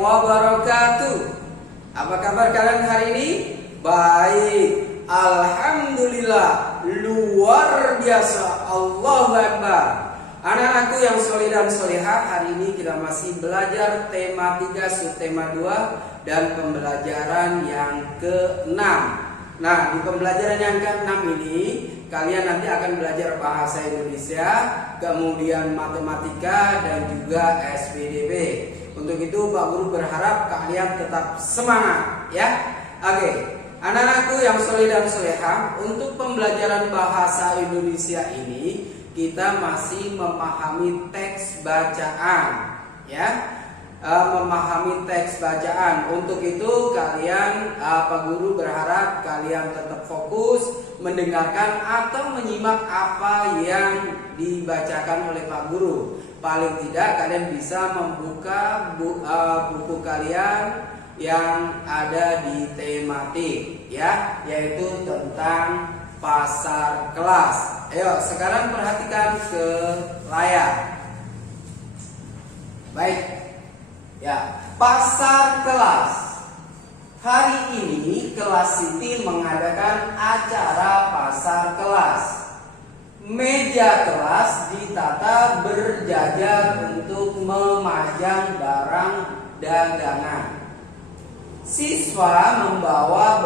wabarakatuh. Apa kabar kalian hari ini? Baik, alhamdulillah, luar biasa, Allahu Akbar. Anak-anakku yang soleh dan solehah, hari ini kita masih belajar tema 3 subtema 2 dan pembelajaran yang ke-6. Nah, di pembelajaran yang ke-6 ini kalian nanti akan belajar bahasa Indonesia, kemudian matematika dan juga SPDB. Untuk itu Pak Guru berharap kalian tetap semangat ya. Oke, anak-anakku yang soleh dan solehah, untuk pembelajaran bahasa Indonesia ini kita masih memahami teks bacaan ya. Memahami teks bacaan. Untuk itu kalian Pak Guru berharap kalian tetap fokus mendengarkan atau menyimak apa yang dibacakan oleh Pak Guru. Paling tidak kalian bisa membuka buku kalian yang ada di tematik ya, yaitu tentang pasar kelas. Ayo sekarang perhatikan ke layar. Baik. Ya, pasar kelas. Hari ini kelas Siti mengadakan acara pasar kelas. Meja kelas ditata berjajar untuk memajang barang dagangan. Siswa membawa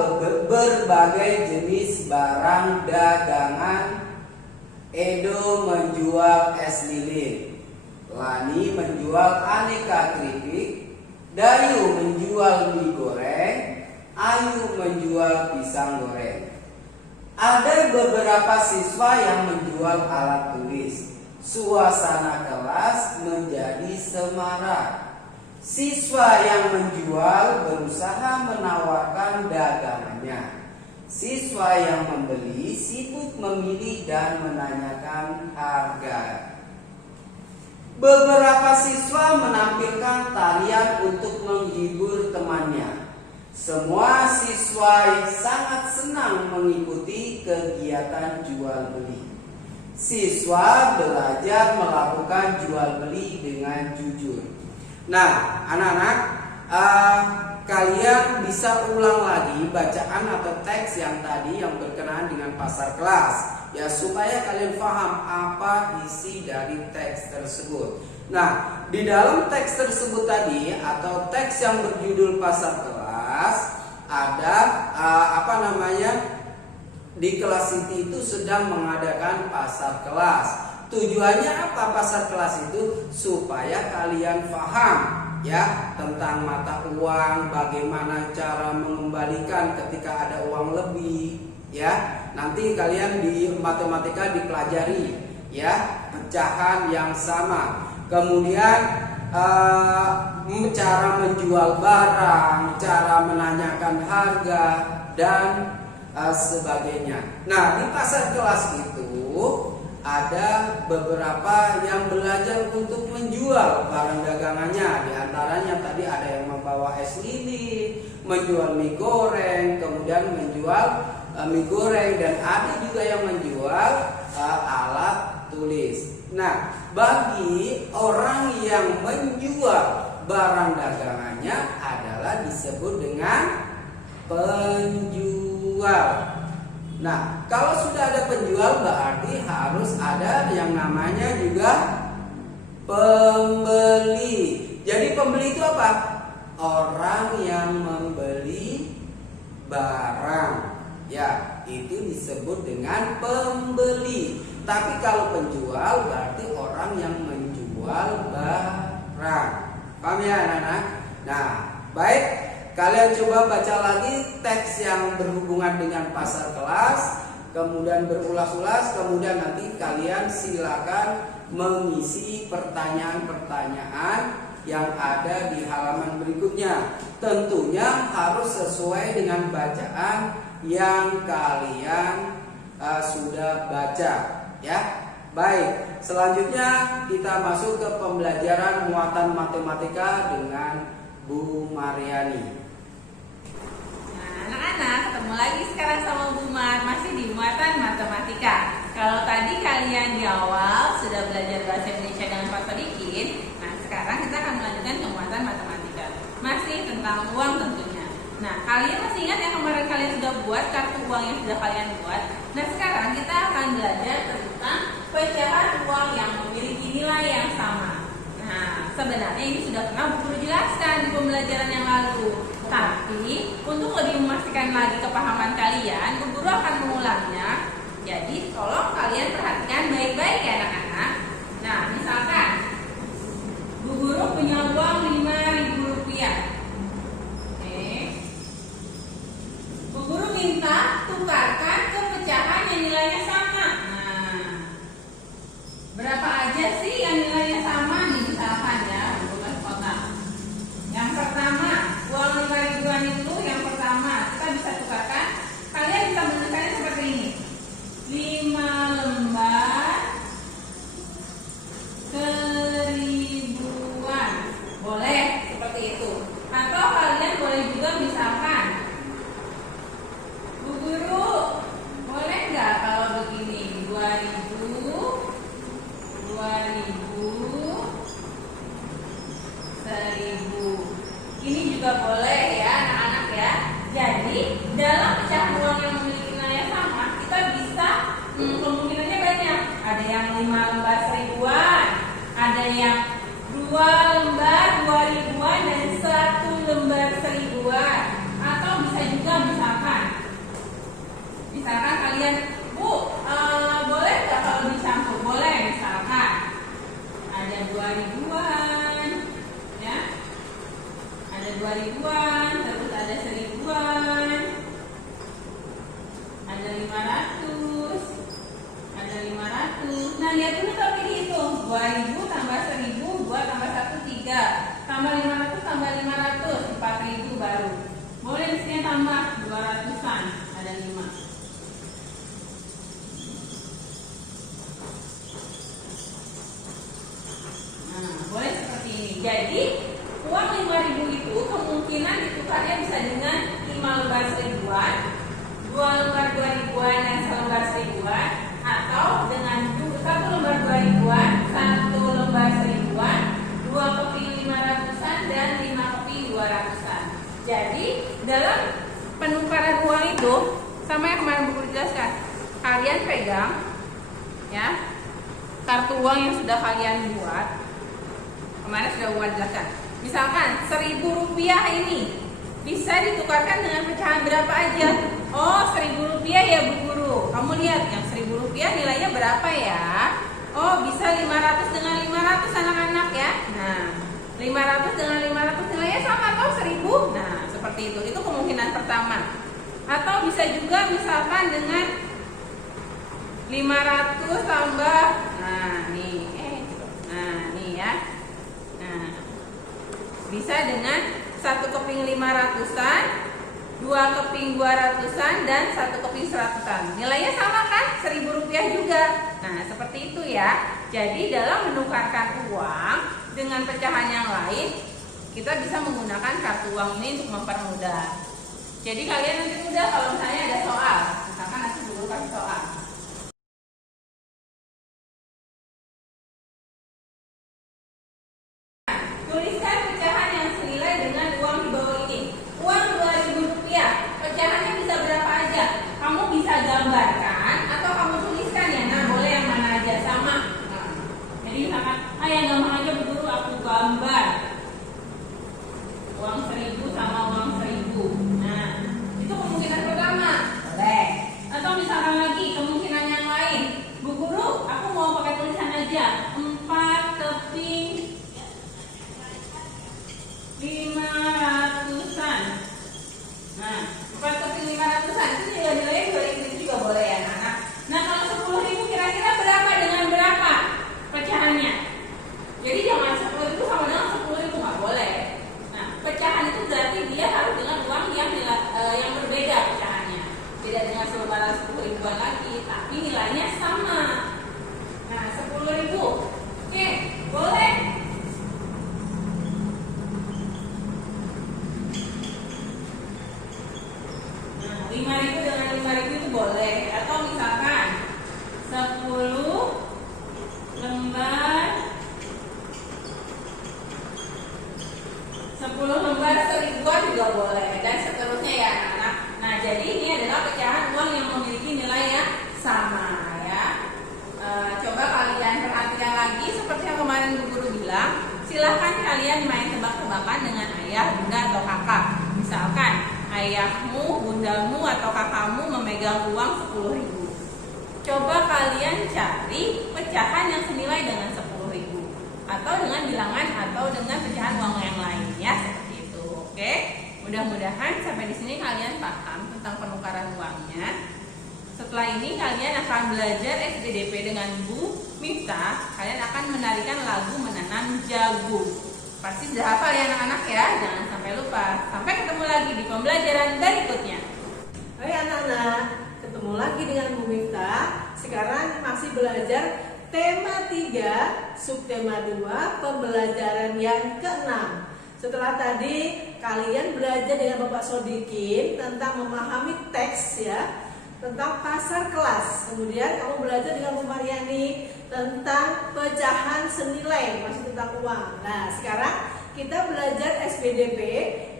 berbagai jenis barang dagangan. Edo menjual es lilin, Lani menjual aneka keripik, Dayu menjual mie goreng, Ayu menjual pisang goreng. Ada beberapa siswa yang menjual alat tulis. Suasana kelas menjadi semarak. Siswa yang menjual berusaha menawarkan dagangannya. Siswa yang membeli sibuk memilih dan menanyakan harga. Beberapa siswa menampilkan tarian untuk menghibur temannya. Semua siswa sangat senang mengikuti kegiatan jual beli. Siswa belajar melakukan jual beli dengan jujur. Nah, anak-anak, kalian bisa ulang lagi bacaan atau teks yang tadi yang berkenaan dengan pasar kelas. Ya, supaya kalian paham apa isi dari teks tersebut. Nah, di dalam teks tersebut tadi atau teks yang berjudul pasar kelas ada di kelas Siti itu sedang mengadakan pasar kelas. Tujuannya apa pasar kelas itu? Supaya kalian paham ya tentang mata uang, bagaimana cara mengembalikan ketika ada uang lebih. Ya, nanti kalian di matematika dipelajari ya pecahan yang sama. Kemudian cara menjual barang, cara menanyakan harga dan sebagainya. Nah, di pasar kelas itu ada beberapa yang belajar untuk menjual barang dagangannya. Di antaranya tadi ada yang membawa es lilin, menjual mie goreng, kemudian menjual mie goreng, dan ada juga yang menjual alat tulis. Nah, bagi orang yang menjual barang dagangannya adalah disebut dengan penjual. Nah, kalau sudah ada penjual berarti harus ada yang namanya juga pembeli. Jadi pembeli itu apa? Orang yang membeli barang. Ya, itu disebut dengan pembeli. Tapi kalau penjual berarti orang yang menjual barang. Paham ya anak-anak? Nah, baik, kalian coba baca lagi teks yang berhubungan dengan pasar kelas, kemudian berulas-ulas, kemudian nanti kalian silakan mengisi pertanyaan-pertanyaan yang ada di halaman berikutnya. Tentunya harus sesuai dengan bacaan yang kalian sudah baca ya. Baik, selanjutnya kita masuk ke pembelajaran muatan matematika dengan Bu Mariani. Nah, anak-anak, ketemu lagi sekarang sama Bu Mar, masih di muatan matematika. Kalau tadi kalian di awal sudah belajar bahasa Indonesia dengan Pak Sodikin, nah sekarang kita akan melanjutkan ke muatan matematika. Masih tentang uang tentunya. Nah, kalian masih ingat yang kemarin kalian sudah buat kartu uang yang sudah kalian buat? Nah, sekarang kita akan belajar tentang pecahan uang yang memiliki nilai yang sama. Nah, sebenarnya ini sudah pernah Bu Guru jelaskan di pembelajaran yang lalu. Tapi, untuk lebih memastikan lagi kepahaman kalian, Bu Guru akan mengulangnya. Jadi, tolong kalian perhatikan baik-baik ya anak-anak. Nah, misalkan Bu Guru punya uang Rp5.000. Oke. Bu Guru minta tukarkan ke pecahan yang nilainya sama. Nah, berapa aja sih yang nilainya sama nih misalkan ya, Bu Guru kasih kotak. Yang pertama, uang Rp5.000-an itu yang pertama kita bisa tukarkan. Kalian bisa menukarnya seperti ini. 5 lembar Rp1.000-an. Boleh seperti itu. Atau kalian boleh juga misalkan, Bu Guru, boleh nggak kalau begini? 2.000, 1.000. Ini juga boleh ya anak-anak ya. Jadi dalam pecahan uang yang memiliki nilai yang sama, kita bisa kemungkinannya banyak. Ada yang 5 lembar Rp1.000-an, ada yang 2 lembar Rp2.000-an dan 1 lembar Rp1.000-an. Atau bisa juga misalkan kalian, Bu, boleh nggak kalau dicampur? Boleh, misalkan ada Rp2.000-an, ya, ada Rp2.000-an, terus ada Rp1.000-an, ada 500, ada 500. Nah, lihat dulu tapi dihitung. 2.000 tambah 1.000, 2 tambah 1, 3. Tambah 500 tambah 500, 4.000 baru. Boleh di sini tambah 200-an, ada 5. Nah, boleh seperti ini. Jadi, uang Rp5.000 itu kemungkinan ditukarnya bisa dengan 5 lembar Rp1.000-an, 2 lembar Rp2.000-an dan 1 lembar Rp1.000-an, atau dengan 1 lembar Rp2.000-an, 1 lembar Rp1.000-an, 2 keping 500-an dan 5 keping 200-an. Jadi dalam penukaran uang itu sama yang kemarin Bu Guru jelaskan, kalian pegang ya kartu uang yang sudah kalian buat. Kemarin sudah Bu Guru jelaskan. Misalkan Rp1.000 ini bisa ditukarkan dengan pecahan berapa aja? Oh, Rp1.000 ya Bu Guru. Kamu lihat yang Rp1.000 nilainya berapa ya? Oh, bisa 500 dengan 500 anak-anak ya. Nah, 500 dengan 500 nilainya sama atau 1.000? Nah, seperti itu. Itu kemungkinan pertama. Atau bisa juga misalkan dengan 500 tambah, nah nih ya. Nah, bisa dengan 1 keping 500-an, 2 keping 200-an dan 1 keping 100-an. Nilainya sama kan? Rp1.000 juga. Nah, seperti itu ya. Jadi dalam menukarkan uang dengan pecahan yang lain, kita bisa menggunakan kartu uang ini untuk mempermudah. Jadi kalian nanti mudah kalau misalnya ada soal. Misalkan nanti dulu kasih soal. Tuliskan pecahan yang senilai dengan uang di bawah ini. Uang Rp2.000, pecahannya bisa berapa aja? Kamu bisa gambarkan atau kamu tuliskan ya. Nah, boleh yang mana aja sama. Nah, jadi misalkan, yang gampang aja Bu Guru aku gambar uang 1.000 sama uang 1.000. Nah, itu kemungkinan pertama. Boleh. Atau misalkan lagi kemungkinan yang lain, Bu Guru, aku mau pakai tulisan aja. 4 keping 500-an. Nah, 4 keping 500-an itu nilai-nilainya 2.000 juga boleh ya anak. Nah, kalau 10.000 kira-kira berapa dengan berapa pecahannya? Jadi jangan 10.000 sama dengan 10.000, nggak boleh. Nah, pecahan itu berarti dia harus dengan uang yang berbeda pecahannya. Beda dengan selebaran 10.000-an lagi, tapi nilainya sama. Nah, 10.000. Oke, boleh. Nah, 5.000 dengan 5.000 itu boleh. Atau misalkan 10 lembar juga boleh, dan seterusnya ya anak-anak. Nah, jadi ini adalah pecahan uang yang memiliki nilai yang sama ya. Coba kalian perhatikan lagi seperti yang kemarin Bu Guru bilang, silahkan kalian main tebak-tebakan dengan ayah, bunda, atau kakak. Misalkan ayahmu, bundamu, atau kakakmu memegang uang 10.000. Coba kalian cari pecahan yang senilai dengan 10.000, atau dengan bilangan atau dengan pecahan uang yang lain ya, seperti itu. Oke, mudah-mudahan sampai di sini kalian paham tentang penukaran uangnya. Setelah ini kalian akan belajar SPDP dengan Bu Miftah. Kalian akan menarikan lagu Menanam Jagung. Pasti sudah hafal ya anak-anak ya, jangan sampai lupa. Sampai ketemu lagi di pembelajaran berikutnya. Hai anak-anak, ketemu lagi dengan Bu Miftah. Sekarang masih belajar tema 3, subtema 2, pembelajaran yang ke-6. Setelah tadi kalian belajar dengan Bapak Sodikin tentang memahami teks ya, tentang pasar kelas. Kemudian kamu belajar dengan Bu Mariani tentang pecahan senilai, masih tentang uang. Nah, sekarang kita belajar SPDP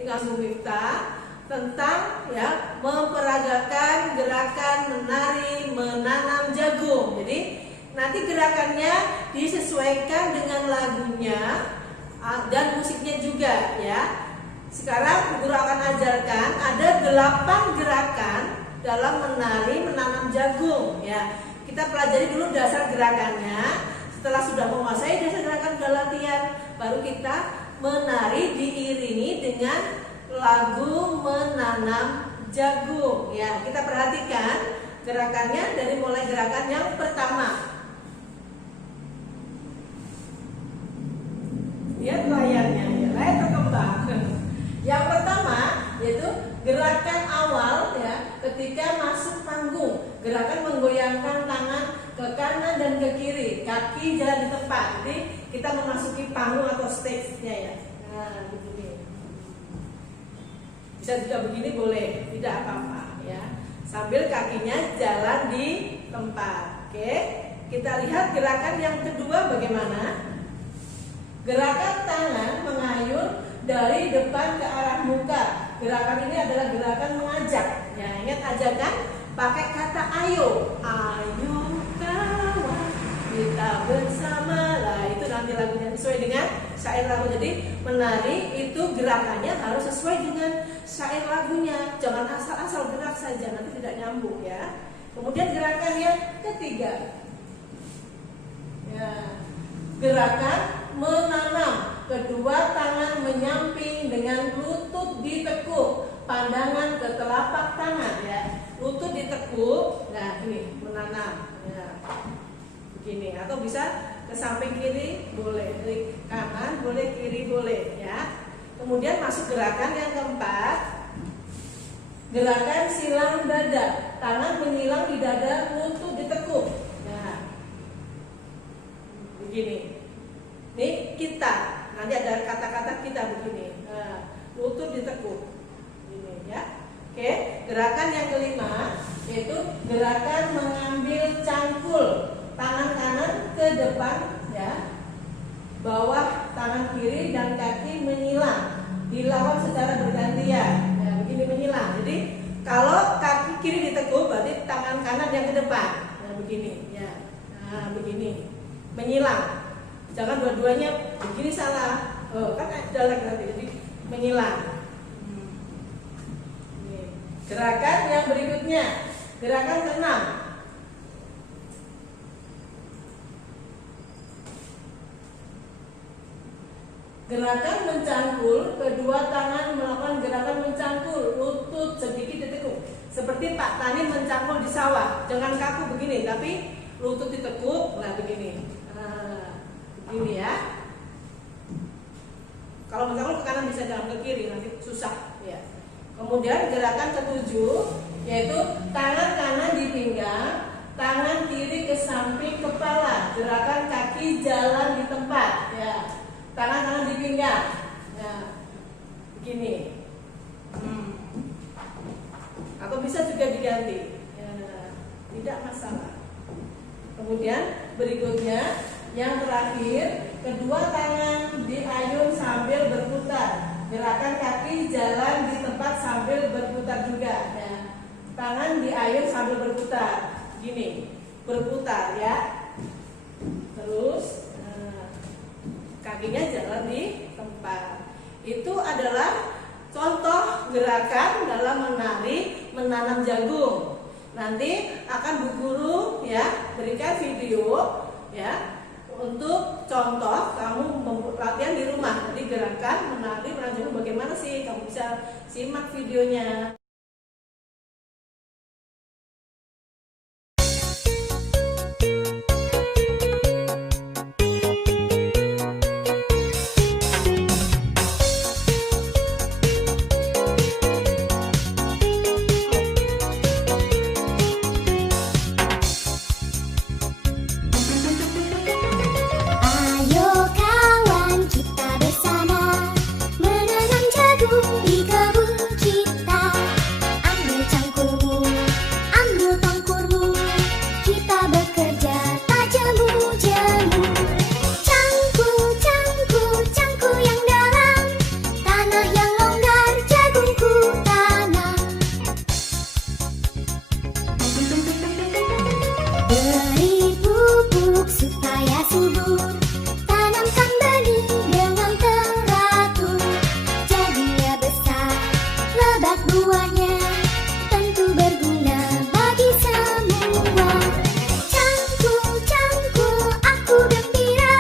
dengan Bu Miftah tentang ya memperagakan gerakan menari menanam jagung. Jadi nanti gerakannya disesuaikan dengan lagunya dan musiknya juga ya. Sekarang Guru akan ajarkan ada 8 gerakan dalam menari menanam jagung ya. Kita pelajari dulu dasar gerakannya. Setelah sudah menguasai dasar gerakan dan latihan, baru kita menari diiringi dengan lagu menanam jagung ya. Kita perhatikan gerakannya dari mulai gerakan yang pertama. Lihat layarnya ya, layar berkembang. Yang pertama yaitu gerakan awal ya, ketika masuk panggung, gerakan menggoyangkan tangan ke kanan dan ke kiri, kaki jalan di tempat. Jadi kita memasuki panggung atau stage-nya ya. Nah, begini. Bisa juga begini boleh, tidak apa-apa ya. Sambil kakinya jalan di tempat. Oke, kita lihat gerakan yang kedua bagaimana? Gerakan tangan mengayun dari depan ke arah muka. Gerakan ini adalah gerakan mengajak. Ya, ingat ajakan pakai kata ayo. Ayo kawan, kita bersama. Lah, itu nanti lagunya sesuai dengan syair lagu. Jadi menari itu gerakannya harus sesuai dengan syair lagunya. Jangan asal-asal gerak saja, nanti tidak nyambung ya. Kemudian gerakan yang ketiga. Ya, gerakan menanam. Kedua tangan menyamping dengan lutut ditekuk, pandangan ke telapak tangan ya. Lutut ditekuk. Nah, ini menanam. Ya. Begini atau bisa ke samping kiri boleh, dari kanan boleh, kiri boleh ya. Kemudian masuk gerakan yang keempat. Gerakan silang dada. Tangan menyilang di dada, lutut ditekuk. Nah. Begini. Ini kita. Nanti ada kata-kata kita begini. Nah, lutut ditekuk. Ini ya. Oke, gerakan yang kelima yaitu gerakan mengambil cangkul. Tangan kanan ke depan ya. Bawah tangan kiri dan kaki menyilang. Dilawan secara bergantian. Nah, begini menyilang. Jadi kalau kaki kiri ditekuk berarti tangan kanan yang ke depan. Nah, begini ya. Nah, begini. Menyilang. Jangan dua-duanya begini salah. Kan ada nanti jadi menyilang. Gerakan yang berikutnya, gerakan ke-6. Gerakan mencangkul, kedua tangan melakukan gerakan mencangkul, lutut sedikit ditekuk. Seperti Pak Tani mencangkul di sawah. Jangan kaku begini, tapi lutut ditekuk. Nah, begini. Ini ya. Kalau mencangkul ke kanan bisa, jangan ke kiri, nanti susah ya. Kemudian gerakan ke-7 yaitu tangan kanan di pinggang, tangan kiri ke samping kepala. Gerakan kaki jalan di tempat ya. Tangan kanan di pinggang. Nah, begini. Atau bisa juga diganti. Ya, tidak masalah. Kemudian berikutnya yang terakhir, kedua tangan diayun sambil berputar. Gerakan kaki jalan di sambil berputar juga ya. Tangan di air sambil berputar. Gini, berputar ya. Terus kakinya jalan di tempat. Itu adalah contoh gerakan dalam menanam jagung. Nanti akan Bu Guru ya berikan video ya untuk contoh kamu latihan di rumah. Jadi gerakan menanam jagung bagaimana sih? Kamu bisa simak videonya. Beri pupuk supaya subur, tanamkan benih dengan teratur. Jadinya besar, lebat buahnya, tentu berguna bagi semua. Cangkul, cangkul, aku gembira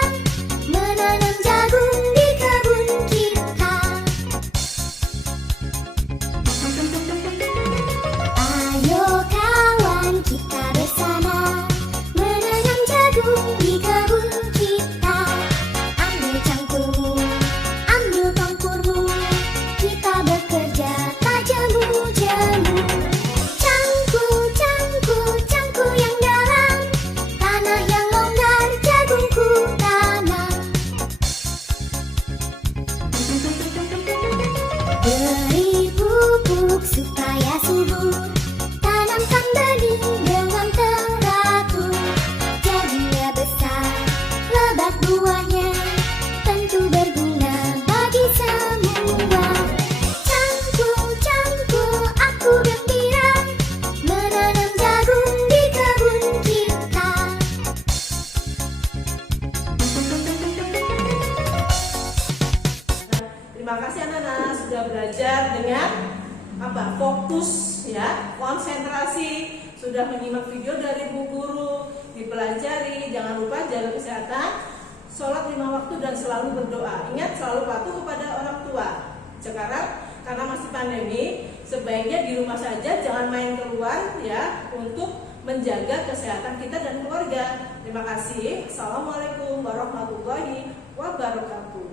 menanam jagung di kebun kita. Ayo kawan, kita bersama menanam jagung di kebun kita. Ambil cangkulmu, ambil tongkurmu, kita bekerja tak jemu-jemu. Cangkul, cangkul, cangkul yang dalam, tanah yang longgar jagungku tanam. Beri pupuk supaya subur, tanamkan benih dengan teratur. Jadinya besar, lebat buahnya, tentu berguna bagi semua. Cangkul, cangkul, aku gembira menanam jagung di kebun kita. Terima kasih anak-anak sudah belajar dengan fokus ya, konsentrasi, sudah menyimak video dari Bu Guru, dipelajari. Jangan lupa jaga kesehatan, sholat 5 waktu dan selalu berdoa. Ingat selalu patuh kepada orang tua. Sekarang karena masih pandemi, sebaiknya di rumah saja, jangan main keluar ya, untuk menjaga kesehatan kita dan keluarga. Terima kasih. Assalamualaikum warahmatullahi wabarakatuh.